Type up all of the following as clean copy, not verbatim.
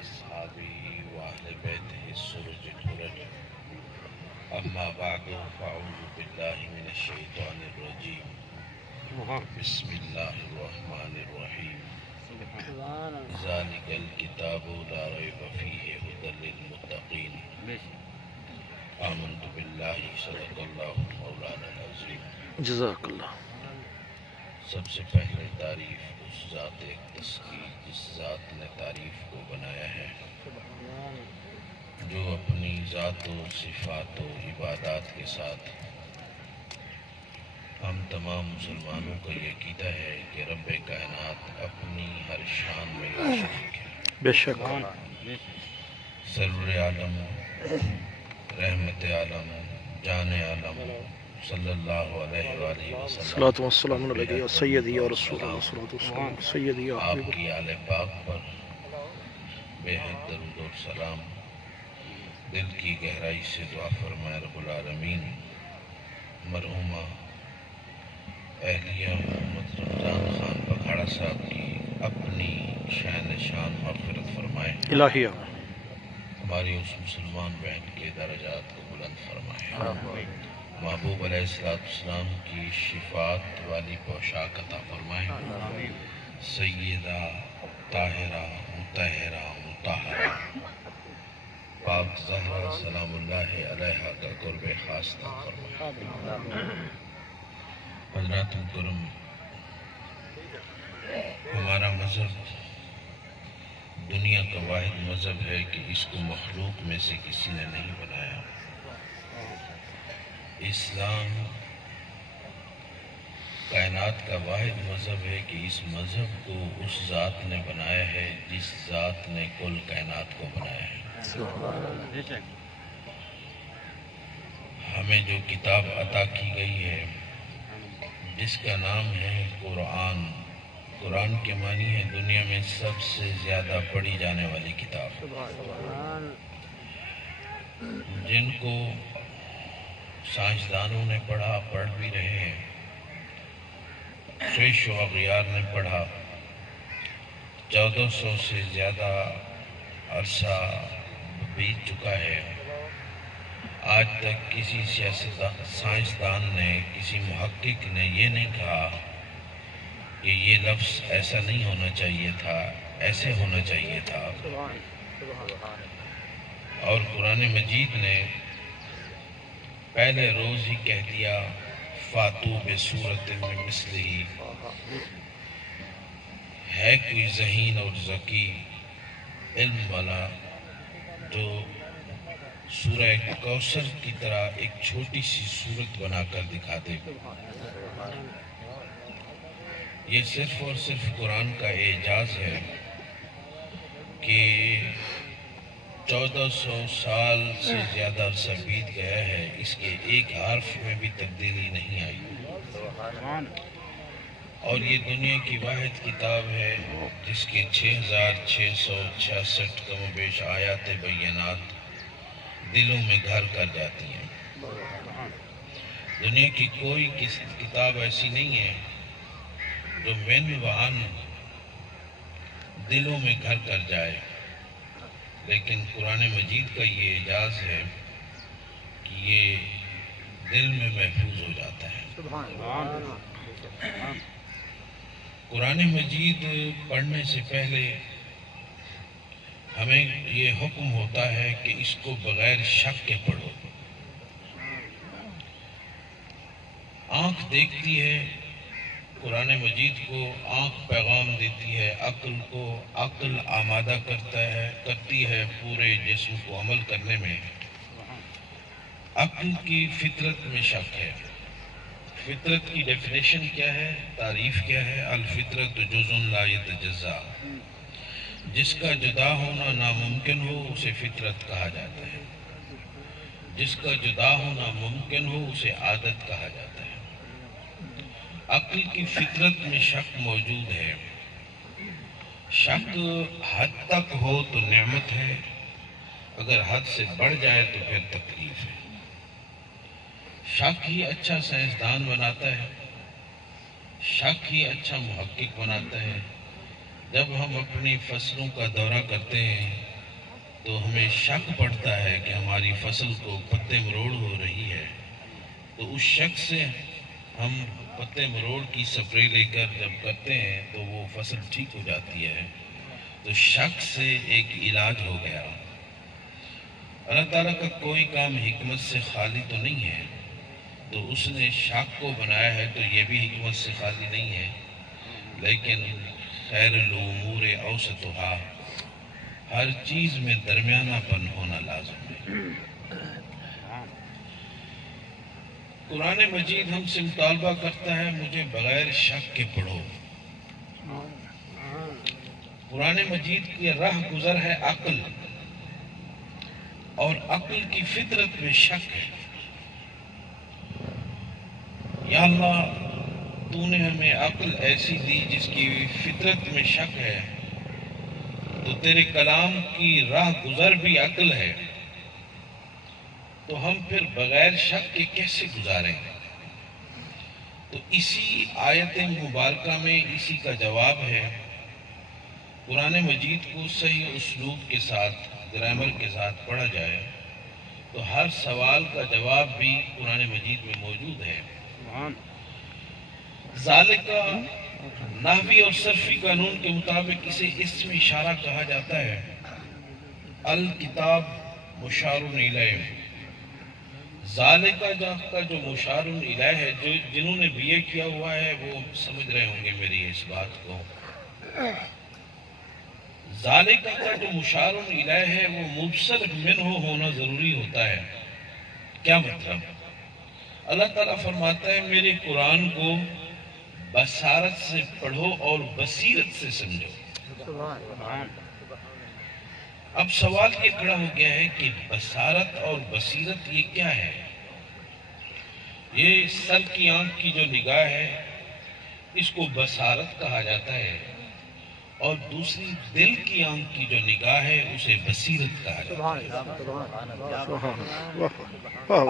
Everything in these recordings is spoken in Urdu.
وأصحابه وأهل بيته السرج الهرج أما بعد فأعوذ بالله من الشيطان الرجيم بسم الله الرحمن الرحيم ذلك الكتاب لا ريب فيه هدى للمتقين آمنت بالله صدق الله مولانا العظیم. جزاک اللہ. سب سے پہلے تعریف اس ذات اقدس کی جس ذات نے تعریف کو بنایا ہے، جو اپنی ذات و صفات و عبادات کے ساتھ ہم تمام مسلمانوں کا یہ عقیدہ ہے کہ رب کائنات اپنی ہر شان میں شریک ہے. بے شک. سرور عالم، رحمت عالم، جان عالم صلی اللہ علیہ وآلہ وسلم، صلاۃ و السلام علیہ یا سیدی یا رسول اللہ، صلاۃ و السلام سیدی یا آپ حبیب کی آل پاک پر بے حد درود و سلام. دل کی گہرائی سے دعا فرمائے رب العالمین مرحومہ اہلیہ محمد رمضان خان بکھاڑا صاحب کی اپنی شان مغفرت فرمائے. الہیہ. ہماری اس مسلمان بہن کے درجات کو بلند فرمائے. محبوب علیہ السلام کی شفاعت والی پوشاک عطا فرمائے. سیدہ طاہرہ مطہرہ مطہرہ پاک زہرا سلام اللہ علیہا کا قرب خاص عطا فرمائے. حضرات مکرم، ہمارا مذہب دنیا کا واحد مذہب ہے کہ اس کو مخلوق میں سے کسی نے نہیں بنایا. اسلام کائنات کا واحد مذہب ہے کہ اس مذہب کو اس ذات نے بنایا ہے جس ذات نے کل کائنات کو بنایا ہے. ہمیں جو کتاب عطا کی گئی ہے جس کا نام ہے قرآن. قرآن کے معنی ہے دنیا میں سب سے زیادہ پڑھی جانے والی کتاب. جن کو سائنسدانوں نے پڑھا، پڑھ بھی رہے ہیں، فریش و اغیار نے پڑھا. 1400 سے زیادہ عرصہ بیت چکا ہے. آج تک کسی سائنسدان نے، کسی محقق نے یہ نہیں کہا کہ یہ لفظ ایسا نہیں ہونا چاہیے تھا، ایسے ہونا چاہیے تھا. اور قرآن مجید نے پہلے روز ہی کہہ دیا فاتو بصورت من مثلہ. ہے کوئی ذہین اور ذکی علم والا جو سورہ کوثر کی طرح ایک چھوٹی سی صورت بنا کر دکھا دے. یہ صرف اور صرف قرآن کا اعجاز ہے کہ 1400 سال سے زیادہ عرصہ بیت گیا ہے، اس کے ایک حرف میں بھی تبدیلی نہیں آئی. اور یہ دنیا کی واحد کتاب ہے جس کے 6666 کم و بیش آیات بینات دلوں میں گھر کر جاتی ہیں. دنیا کی کوئی کتاب ایسی نہیں ہے جو من وعن دلوں میں گھر کر جائے، لیکن قرآن مجید کا یہ اعجاز ہے کہ یہ دل میں محفوظ ہو جاتا ہے. قرآن مجید پڑھنے سے پہلے ہمیں یہ حکم ہوتا ہے کہ اس کو بغیر شک کے پڑھو. آنکھ دیکھتی ہے قرآن مجید کو، آنکھ پیغام دیتی ہے عقل کو، عقل آمادہ کرتی ہے پورے جسم کو عمل کرنے میں. عقل کی فطرت میں شک ہے. فطرت کی ڈیفینیشن کیا ہے، تعریف کیا ہے؟ الفطرت جزء لا یتجزا. جس کا جدا ہونا ناممکن ہو اسے فطرت کہا جاتا ہے. جس کا جدا ہونا ممکن ہو اسے عادت کہا جاتا ہے. عقل کی فطرت میں شک موجود ہے. شک حد تک ہو تو نعمت ہے، اگر حد سے بڑھ جائے تو پھر تکلیف ہے. شک ہی اچھا سائنسدان بناتا ہے، شک ہی اچھا محقق بناتا ہے. جب ہم اپنی فصلوں کا دورہ کرتے ہیں تو ہمیں شک پڑتا ہے کہ ہماری فصل کو پتے مروڑ ہو رہی ہے، تو اس شک سے ہم پتے مروڑ کی سپرے لے کر جب کرتے ہیں تو وہ فصل ٹھیک ہو جاتی ہے۔ تو شک سے ایک علاج ہو گیا۔ اللہ تعالیٰ کا کوئی کام حکمت سے خالی تو نہیں ہے، تو اس نے شک کو بنایا ہے تو یہ بھی حکمت سے خالی نہیں ہے، لیکن خیر الامور اوسطھا، ہر چیز میں درمیانہ پن ہونا لازم ہے۔ قرآن مجید ہم سے مطالبہ کرتا ہے مجھے بغیر شک کے پڑھو۔ قرآن مجید کی راہ گزر ہے عقل، اور عقل کی فطرت میں شک ہے۔ یا اللہ، تو نے ہمیں عقل ایسی دی جس کی فطرت میں شک ہے، تو تیرے کلام کی راہ گزر بھی عقل ہے، تو ہم پھر بغیر شک کے کیسے گزاریں؟ تو اسی آیت مبارکہ میں اسی کا جواب ہے۔ قرآن مجید کو صحیح اسلوب کے ساتھ، گرامر کے ساتھ پڑھا جائے تو ہر سوال کا جواب بھی قرآن مجید میں موجود ہے۔ ذالکہ نحوی اور صرفی قانون کے مطابق اسے اسم اشارہ کہا جاتا ہے۔ الکتاب مشار الیہ، ذالکہ کا جو مشار الیہ ہے، جنہوں نے بی اے کیا ہوا ہے وہ سمجھ رہے ہوں گے میری اس بات کو۔ ذالکہ کا جو مشار الیہ ہے وہ مبصر منہ ہونا ضروری ہوتا ہے۔ کیا مطلب؟ اللہ تعالیٰ فرماتا ہے میرے قرآن کو بصارت سے پڑھو اور بصیرت سے سمجھو۔ اب سوال یہ کھڑا ہو گیا ہے کہ بصارت اور بصیرت یہ کیا ہے؟ یہ سر کی آنکھ کی جو نگاہ ہے اس کو بصارت کہا جاتا ہے، اور دوسری دل کی آنکھ کی جو نگاہ ہے اسے بصیرت کہا جاتا ہے۔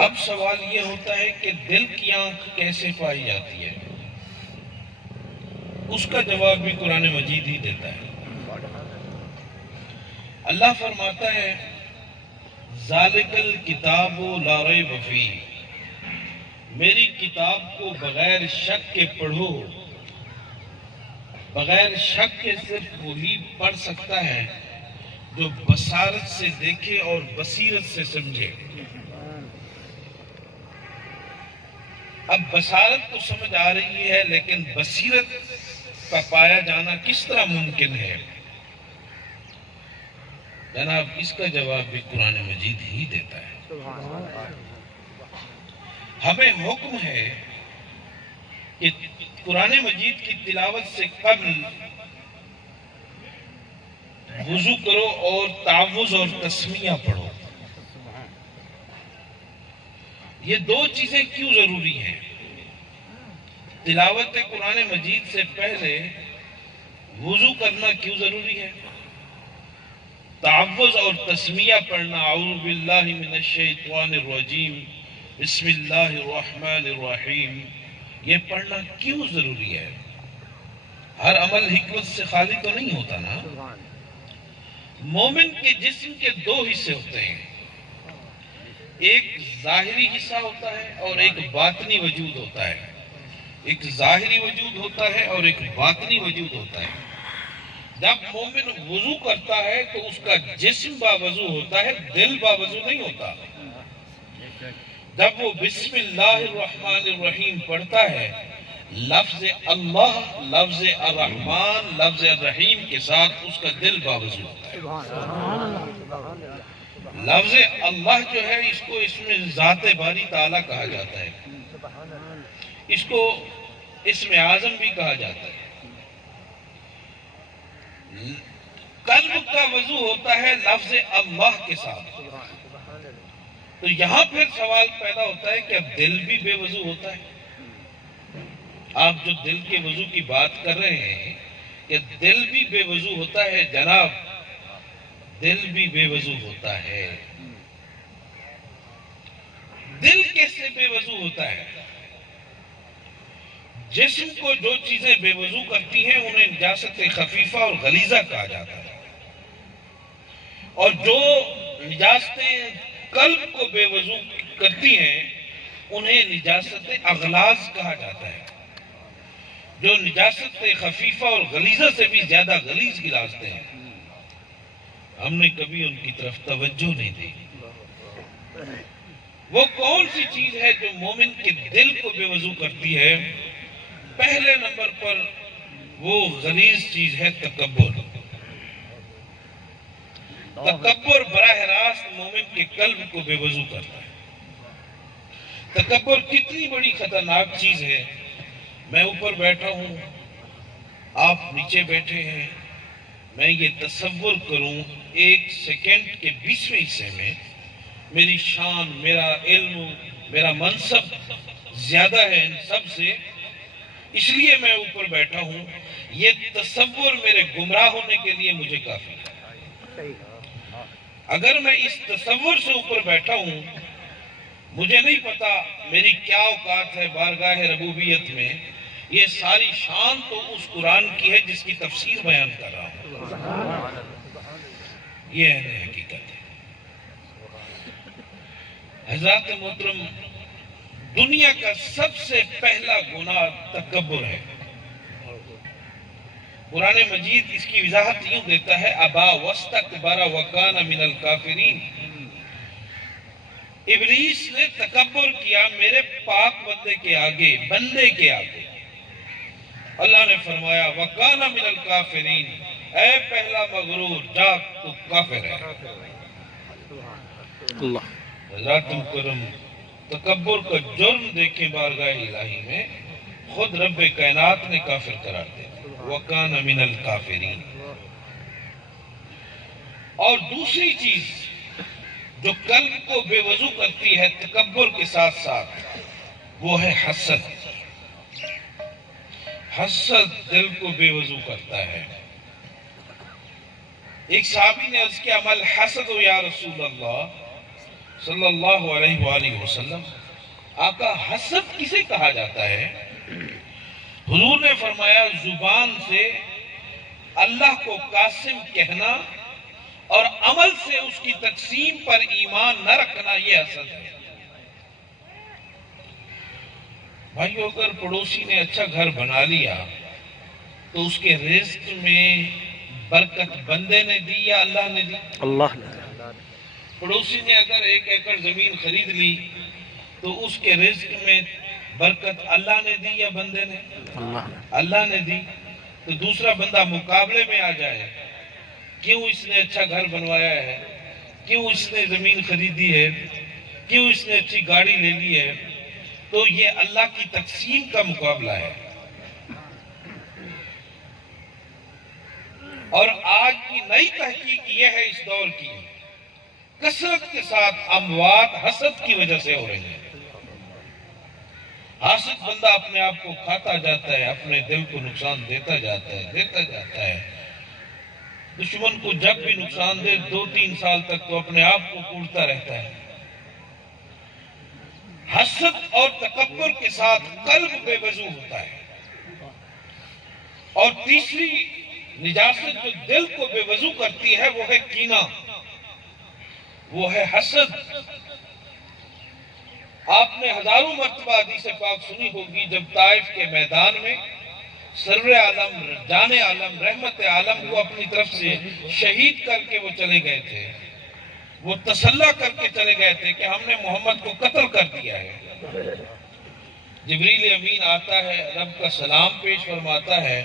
اب سوال یہ ہوتا ہے کہ دل کی آنکھ کیسے پائی جاتی ہے؟ اس کا جواب بھی قرآن مجید ہی دیتا ہے۔ اللہ فرماتا ہے ذالک الکتاب لا ریب فیہ، میری کتاب کو بغیر شک کے پڑھو۔ بغیر شک کے صرف وہی پڑھ سکتا ہے جو بصارت سے دیکھے اور بصیرت سے سمجھے۔ اب بصارت تو سمجھ آ رہی ہے، لیکن بصیرت کا پایا جانا کس طرح ممکن ہے؟ جناب اس کا جواب بھی قرآن مجید ہی دیتا ہے۔ ہمیں حکم ہے کہ قرآن مجید کی تلاوت سے قبل وضو کرو اور تعوذ اور تسمیہ پڑھو۔ یہ دو چیزیں کیوں ضروری ہیں؟ تلاوت قرآن مجید سے پہلے وضو کرنا کیوں ضروری ہے؟ تعوذ اور تسمیہ پڑھنا، اعوذ باللہ من الشیطان الرجیم بسم اللہ الرحمن الرحیم، یہ پڑھنا کیوں ضروری ہے؟ ہر عمل حکمت سے خالی تو نہیں ہوتا نا۔ مومن کے جسم کے دو حصے ہوتے ہیں، ایک ظاہری حصہ ہوتا ہے اور ایک باطنی وجود ہوتا ہے۔ ایک ظاہری وجود ہوتا ہے اور ایک باطنی وجود ہوتا ہے۔ جب مومن وضو کرتا ہے تو اس کا جسم باوضو ہوتا ہے، دل باوضو نہیں ہوتا۔ جب وہ بسم اللہ الرحمن الرحیم پڑھتا ہے، لفظ اللہ، لفظ الرحمن، لفظ الرحیم کے ساتھ اس کا دل باوضو ہوتا ہے۔ لفظ اللہ جو ہے اس کو اس میں ذات باری تعالیٰ کہا جاتا ہے، اس کو اسم اعظم بھی کہا جاتا ہے۔ قلب کا وضو ہوتا ہے لفظ اللہ کے ساتھ۔ تو یہاں پھر سوال پیدا ہوتا ہے کہ اب دل بھی بے وضو ہوتا ہے؟ آپ جو دل کے وضو کی بات کر رہے ہیں کہ دل بھی بے وضو ہوتا ہے، جناب دل بھی بے وضو ہوتا ہے۔ دل کیسے بے وضو ہوتا ہے؟ جسم کو جو چیزیں بے وضو کرتی ہیں انہیں نجاست خفیفہ اور غلیظہ کہا جاتا ہے۔ اور جو نجاستیں قلب کو بے وضو کرتی ہیں انہیں نجاست اغلاظ کہا جاتا ہے، جو نجاست خفیفہ اور غلیظہ سے بھی زیادہ غلیظ گلاتے ہیں، ہم نے کبھی ان کی طرف توجہ نہیں دی۔ وہ کون سی چیز ہے جو مومن کے دل کو بے وضو کرتی ہے؟ پہلے نمبر پر وہ غلیظ چیز ہے تکبر۔ تکبر براہ راست مومن کے قلب کو بے وضو کرتا ہے۔ تکبر کتنی بڑی خطرناک چیز ہے۔ میں اوپر بیٹھا ہوں، آپ نیچے بیٹھے ہیں، میں یہ تصور کروں ایک سیکنڈ کے 20ویں حصے میں میری شان، میرا علم، میرا منصب زیادہ ہے ان سب سے، اس لیے میں اوپر بیٹھا ہوں، یہ تصور میرے گمراہ ہونے کے لیے مجھے کافی ہے۔ اگر میں اس تصور سے اوپر بیٹھا ہوں، مجھے نہیں پتا میری کیا اوقات ہے بارگاہ ربوبیت میں، یہ ساری شان تو اس قرآن کی ہے جس کی تفسیر بیان کر رہا ہوں۔ یہ ہے حقیقت ہے۔ حضرات محترم، دنیا کا سب سے پہلا گناہ تکبر ہے۔ قرآن مجید اس کی وضاحت یوں دیتا ہے، ابا واستکبر وکان من الکافرین۔ ابلیس نے تکبر کیا میرے پاک بندے کے آگے، بندے کے آگے۔ اللہ نے فرمایا وکان من الکافرین، اے پہلا مغرور، جا تو کافر ہے۔ اللہ حضرات مکرم، تکبر کا جرم دیکھیں بارگاہ الہی میں، خود رب کائنات نے کافر قرار دیا، وَكَانَ مِنَ الْكَافِرِينَ۔ اور دوسری چیز جو قلب کو بے وضو کرتی ہے تکبر کے ساتھ ساتھ، وہ ہے حسد۔ حسد دل کو بے وضو کرتا ہے۔ ایک صحابی نے عرض کیا، مل حسد یا رسول اللہ صلی اللہ علیہ وآلہ وسلم، آقا حسد کسے کہا جاتا ہے؟ حضور نے فرمایا زبان سے اللہ کو قاسم کہنا اور عمل سے اس کی تقسیم پر ایمان نہ رکھنا، یہ حسد ہے۔ بھائیو، اگر پڑوسی نے اچھا گھر بنا لیا تو اس کے رزق میں برکت بندے نے دی یا اللہ نے دی؟ اللہ پڑوسی نے اگر 1 ایکڑ زمین خرید لی تو اس کے رزق میں برکت اللہ نے دی یا بندے نے؟ اللہ نے دی۔ تو دوسرا بندہ مقابلے میں آ جائے، کیوں اس نے اچھا گھر بنوایا ہے، کیوں اس نے زمین خریدی ہے، کیوں اس نے اچھی گاڑی لے لی ہے، تو یہ اللہ کی تقسیم کا مقابلہ ہے۔ اور آج کی نئی تحقیق یہ ہے اس دور کی، کثرت کے ساتھ اموات حسد کی وجہ سے ہو رہی ہیں۔ حاسد بندہ اپنے آپ کو کھاتا جاتا ہے، اپنے دل کو نقصان دیتا جاتا ہے۔ دشمن کو جب بھی نقصان دے 2-3 سال تک تو اپنے آپ کو کوڑتا رہتا ہے۔ حسد اور تکبر کے ساتھ قلب بے وضو ہوتا ہے۔ اور تیسری نجاست جو دل کو بے وضو کرتی ہے وہ ہے کینہ، وہ ہے حسد۔ آپ نے ہزاروں مرتبہ حدیث پاک سنی ہوگی، جب طائف کے میدان میں سرور عالم، جان عالم، رحمت عالم کو اپنی طرف سے شہید کر کے وہ چلے گئے تھے، وہ تسلی کر کے چلے گئے تھے کہ ہم نے محمد کو قتل کر دیا ہے۔ جبریل امین آتا ہے، رب کا سلام پیش فرماتا ہے،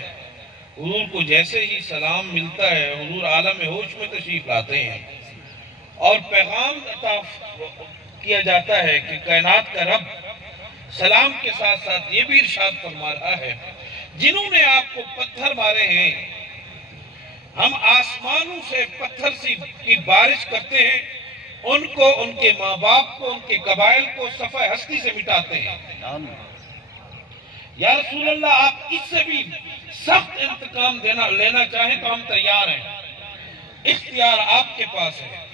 حضور کو جیسے ہی سلام ملتا ہے حضور عالم ہوش میں تشریف لاتے ہیں اور پیغام عطا کیا جاتا ہے کہ کائنات کا رب سلام کے ساتھ ساتھ یہ بھی ارشاد فرما رہا ہے، جنہوں نے آپ کو پتھر مارے ہیں ہم آسمانوں سے پتھر کی بارش کرتے ہیں، ان کو، ان کے ماں باپ کو، ان کے قبائل کو صفحہ ہستی سے مٹاتے ہیں۔ یا رسول اللہ، آپ اس سے بھی سخت انتقام لینا چاہیں تو ہم تیار ہیں، اختیار آپ کے پاس ہے۔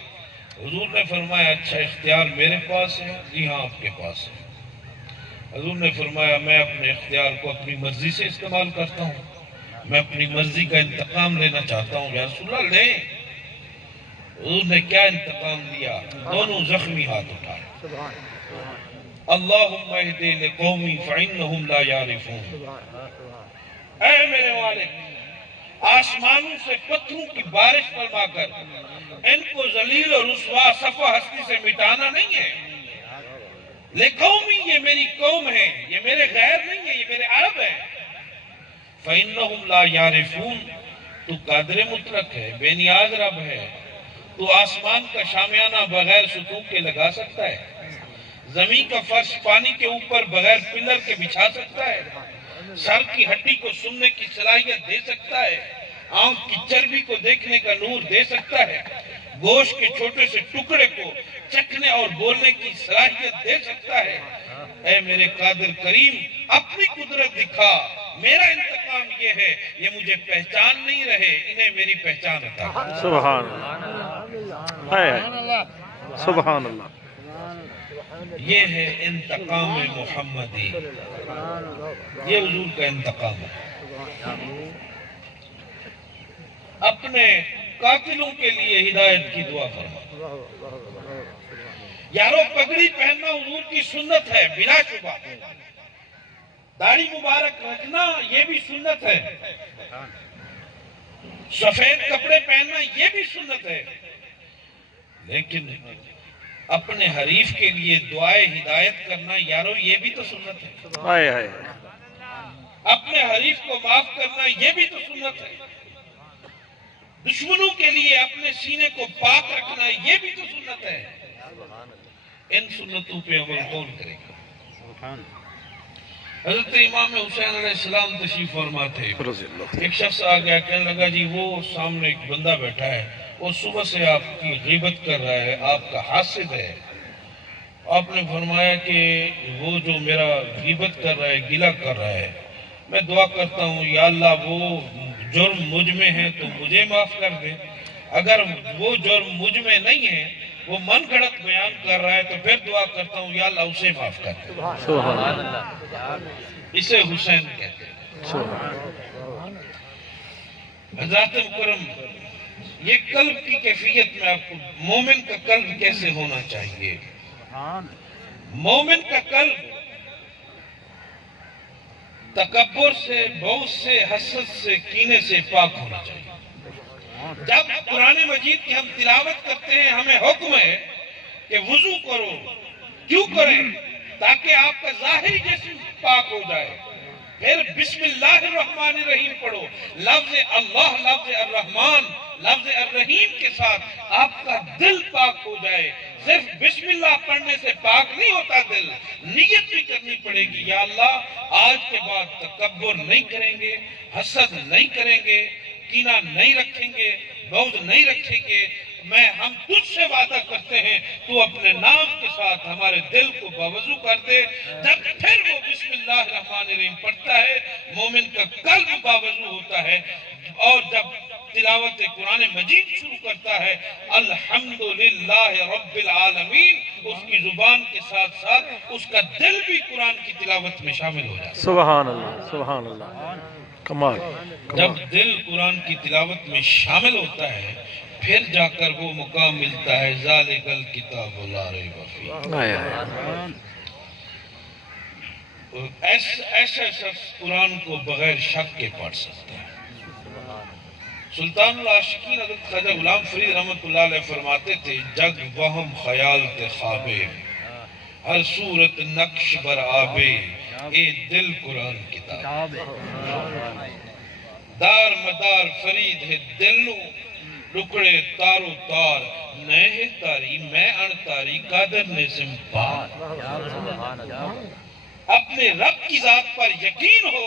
حضور نے فرمایا اچھا اختیار میرے پاس ہے؟ جی ہاں آپ کے پاس ہے۔ حضور نے فرمایا میں اپنے اختیار کو اپنی مرضی سے استعمال کرتا ہوں، میں اپنی مرضی کا انتقام لینا چاہتا ہوں۔ یا رسول اللہ لیں۔ حضور نے کیا انتقام لیا؟ دونوں زخمی ہاتھ اٹھائے، اللہم اہدی لقومی فإنہم لا یعرفون۔ اے میرے والد، آسمانوں سے پتھروں کی بارش فرما کر ان کو ذلیل اور رسوا صفحہ ہستی سے مٹانا نہیں ہے۔ لقومی، یہ میری قوم ہے، یہ میرے غیر نہیں ہے، یہ میرے عرب ہے۔ فإنہم لا یعرفون، تو قادر مطلق ہے، بے نیاز رب ہے، تو آسمان کا شامیانہ بغیر ستون کے لگا سکتا ہے، زمین کا فرش پانی کے اوپر بغیر پلر کے بچھا سکتا ہے، سر کی ہڈی کو سننے کی صلاحیت دے سکتا ہے، آنکھ کی چربی کو دیکھنے کا نور دے سکتا ہے، گوشت کے چھوٹے سے ٹکڑے کو چکھنے اور بولنے کی صلاحیت دے سکتا ہے۔ اے میرے قادر کریم، اپنی قدرت دکھا، میرا انتقام یہ ہے، یہ مجھے پہچان نہیں رہے، انہیں میری پہچان عطا کر۔ سبحان اللہ، ہے سبحان اللہ۔ یہ ہے انتقام محمدی، یہ حضور کا انتقام ہے۔ اپنے قاتلوں کے لیے ہدایت کی دعا فرما۔ یارو، پگڑی پہننا حضور کی سنت ہے بلا شبہ، داڑھی مبارک رکھنا یہ بھی سنت ہے، سفید کپڑے پہننا یہ بھی سنت ہے، لیکن اپنے حریف کے لیے دعائے ہدایت کرنا یارو یہ بھی تو سنت ہے، اپنے حریف کو معاف کرنا یہ بھی تو سنت ہے، دشمنوں کے لیے اپنے سینے کو پاک رکھنا یہ بھی تو سنت ہے۔ ان سنتوں پہ عمل کون کرے گا؟ حضرت امام حسین علیہ السلام تشریف فرما تھے، ایک شخص آ گیا، کہنے لگا جی وہ سامنے ایک بندہ بیٹھا ہے، وہ صبح سے آپ کی غیبت کر رہا ہے، آپ کا حاسد ہے۔ آپ نے فرمایا کہ وہ جو میرا غیبت کر رہا ہے، گلہ کر رہا ہے، میں دعا کرتا ہوں یا اللہ وہ جرم مجھ میں ہے تو مجھے معاف کر دے، اگر وہ جرم مجھ میں نہیں ہے، وہ من گھڑت بیان کر رہا ہے، تو پھر دعا کرتا ہوں یا اللہ اسے معاف کر دے۔ سبحان اللہ، اسے حسین کہتے ہیں۔ حضرات مکرم، یہ قلب کی کیفیت میں آپ کو، مومن کا قلب کیسے ہونا چاہیے؟ مومن کا قلب تکبر سے، بغض سے، حسد سے، کینے سے پاک ہونا چاہیے۔ جب قرآن مجید کی ہم تلاوت کرتے ہیں، ہمیں حکم ہے کہ وضو کرو، کیوں کریں؟ تاکہ آپ کا ظاہری جسم پاک ہو جائے، پھر بسم اللہ الرحمن الرحیم پڑھو، لفظ اللہ، لفظ الرحمن، لفظ الرحیم کے ساتھ آپ کا دل پاک ہو جائے۔ صرف بسم اللہ پڑھنے سے پاک نہیں ہوتا دل، نیت بھی کرنی پڑے گی، یا اللہ آج کے بعد تکبر نہیں کریں گے، حسد نہیں کریں گے، کینہ نہیں رکھیں گے، بغض نہیں رکھیں گے، ہم تجھ سے وعدہ کرتے ہیں تو اپنے نام کے ساتھ ہمارے دل کو باوضو کر دے۔ جب پھر وہ بسم اللہ الرحمن الرحیم پڑھتا ہے، مومن کا قلب باوضو ہوتا ہے، اور جب تلاوت قرآن مجید شروع کرتا ہے، الحمدللہ رب العالمین، اس کی زبان کے ساتھ ساتھ اس کا دل بھی قرآن کی تلاوت میں شامل ہو جاتا ہے۔ سبحان اللہ، سبحان اللہ، کمال۔ جب دل قرآن کی تلاوت میں شامل ہوتا ہے، پھر جا کر وہ مقام ملتا ہے، ذالک الکتاب لا ریب فیہ۔ ایسا شخص قرآن کو بغیر شک کے پڑھ سکتا ہے۔ سلطان العاشقین حضرت خواجہ غلام فرید رحمۃ اللہ علیہ فرماتے تھے، جگ وہم خیال تے خوابے، ہر صورت نقش بر آبے، اے دل قرآن کتاب، دار مدار فرید ہے دلوں، رکڑے تارو تار، نئے ہے تاری میں ان تاری، قادر نظم پار۔ اپنے رب کی ذات پر یقین ہو،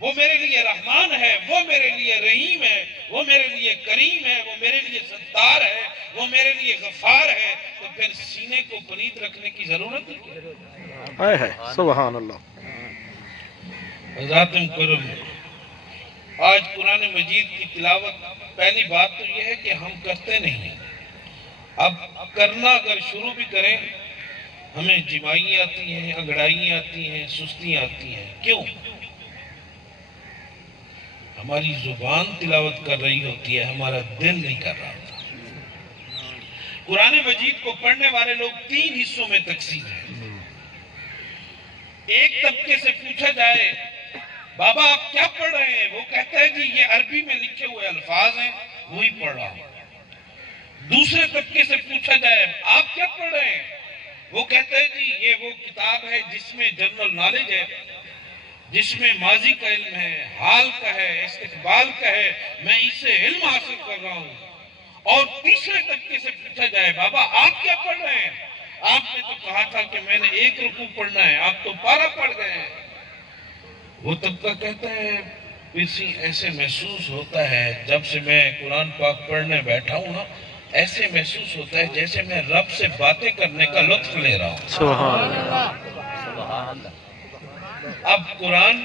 وہ میرے لیے رحمان ہے، وہ میرے لیے رحیم ہے، وہ میرے لیے کریم ہے، وہ میرے لیے ستار ہے، وہ میرے لیے غفار ہے، تو پھر سینے کو پلید رکھنے کی ضرورت نہیں ہے۔ سبحان اللہ۔ حضرات مکرم، آج قرآن مجید کی تلاوت، پہلی بات تو یہ ہے کہ ہم کرتے نہیں، اب کرنا اگر شروع بھی کریں، ہمیں جمائیاں آتی ہیں، انگڑائیاں آتی ہیں، سستیاں آتی ہیں۔ کیوں؟ ہماری زبان تلاوت کر رہی ہوتی ہے، ہمارا دل نہیں کر رہا ہوتا۔ قرآن مجید کو پڑھنے والے لوگ 3 حصوں میں تقسیم ہیں۔ ایک طبقے سے پوچھا جائے بابا آپ کیا پڑھ رہے ہیں، وہ کہتا ہے جی یہ عربی میں لکھے ہوئے الفاظ ہیں وہی پڑھ رہا ہوں۔ دوسرے طبقے سے پوچھا جائے آپ کیا پڑھ رہے ہیں، وہ کہتا ہے جی یہ وہ کتاب ہے جس میں جنرل نالج ہے، جس میں ماضی کا علم ہے، حال کا ہے، استقبال کا ہے، میں اس سے علم حاصل کر رہا ہوں۔ اور تیسرے طبقے سے پوچھا جائے بابا آپ کیا پڑھ رہے ہیں، آپ نے تو کہا تھا کہ میں نے 1 رکوع پڑھنا ہے، آپ تو پارہ پڑھ گئے ہیں۔ وہ طبقہ کہتا ہے اسی ایسے محسوس ہوتا ہے جب سے میں قرآن پاک پڑھنے بیٹھا ہوں نا، ایسے محسوس ہوتا ہے جیسے میں رب سے باتیں کرنے کا لطف لے رہا ہوں۔ سبحان اللہ۔ اب قرآن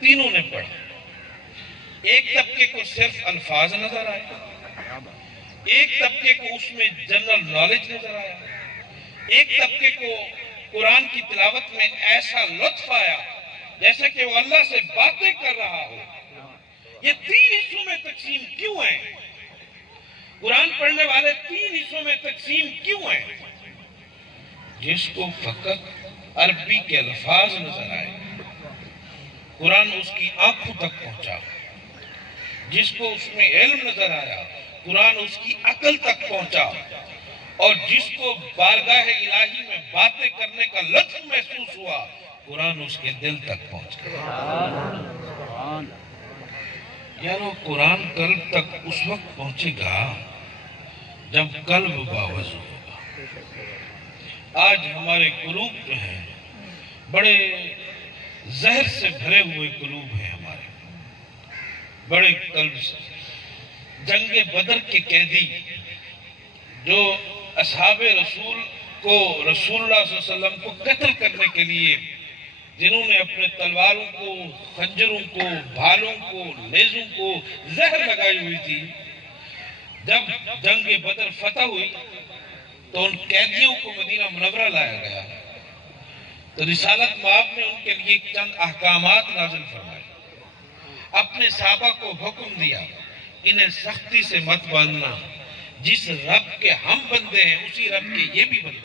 تینوں نے پڑھا، ایک طبقے کو صرف الفاظ نظر آئے، ایک طبقے کو اس میں جنرل نالج نظر آیا، ایک طبقے کو قرآن کی تلاوت میں ایسا لطف آیا جیسے کہ وہ اللہ سے باتیں کر رہا ہو۔ یہ 3 حصوں میں تقسیم کیوں ہیں؟ قرآن پڑھنے والے 3 حصوں میں تقسیم کیوں ہیں؟ جس کو فقط عربی کے الفاظ نظر آئے، قرآن اس کی آنکھوں تک پہنچا۔ جس کو اس میں علم نظر آیا، قرآن اس کی عقل تک پہنچا۔ اور جس کو بارگاہ الہی میں باتیں کرنے کا لطف محسوس ہوا، قرآن اس کے دل تک پہنچا۔ یعنی قرآن قلب تک اس وقت پہنچے گا جب قلب باوضو ہوگا۔ آج ہمارے قلوب جو ہیں بڑے زہر سے بھرے ہوئے قلوب ہیں، ہمارے بڑے قلب سے۔ جنگ بدر کے قیدی جو اصحاب رسول کو، رسول اللہ صلی اللہ علیہ وسلم کو قتل کرنے کے لیے، جنہوں نے اپنے تلواروں کو، خنجروں کو، بھالوں کو، نیزوں کو زہر لگائی ہوئی تھی، جب جنگ بدر فتح ہوئی تو ان قیدیوں کو مدینہ منورہ لایا گیا، تو رسالت مآب نے ان کے لیے چند احکامات نازل فرمائے، اپنے صحابہ کو حکم دیا انہیں سختی سے مت باندھنا، جس رب کے ہم بندے ہیں اسی رب کے یہ بھی بندے